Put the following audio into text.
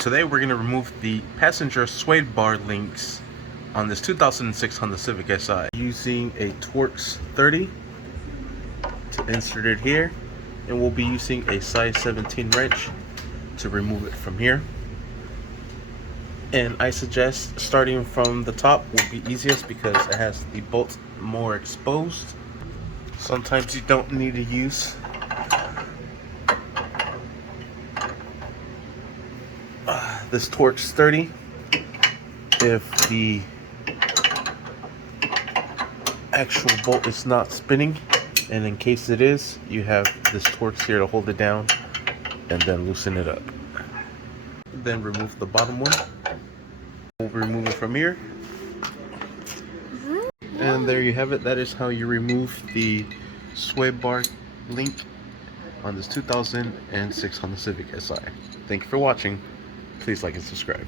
Today we're going to remove the passenger sway bar links on this 2006 Honda Civic Si using a Torx 30 to insert it here, and we'll be using a size 17 wrench to remove it from here. And I suggest starting from the top would be easiest because it has the bolt more exposed. Sometimes you don't need to use this Torx 30 if the actual bolt is not spinning, and in case it is, you have this Torx here to hold it down and then loosen it up. Then remove the bottom one. We'll remove it from here. And there you have it. That is how you remove the sway bar link on this 2006 Honda Civic Si. Thank you for watching. Please like and subscribe.